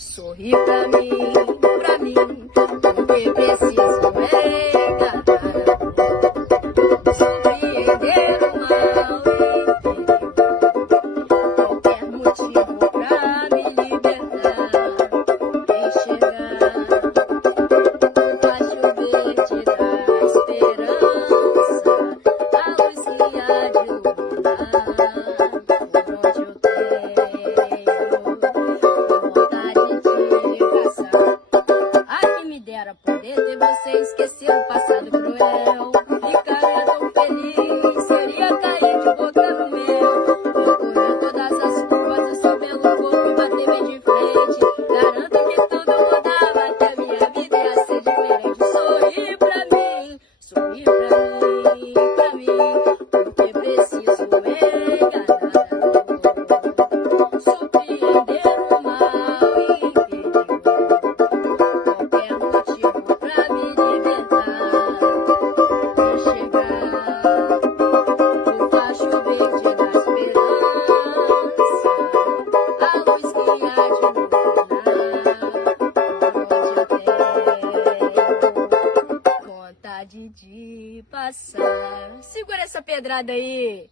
Sorri pra mim, porque preciso enganar, surpreender o mal interior. Qualquer motivo pra me libertar, enxergar a verde da esperança, a luz que há de iluminar por onde eu dera poder ter você esquecer o passado cruel. Ficaria tão feliz, seria cair de boca no mel. Percorrer todas as curvas do seu belo corpo e bater bem de frente. Garanto que tudo mudava, que a minha vida ia ser diferente. Sorri pra mim, porque preciso enganar, surpreender o mal interior. Qualquer motivo pra me libertar, enxergar o facho verde da esperança, a luz que há de iluminar por onde eu tenho vontade de passar. Segura essa pedrada aí.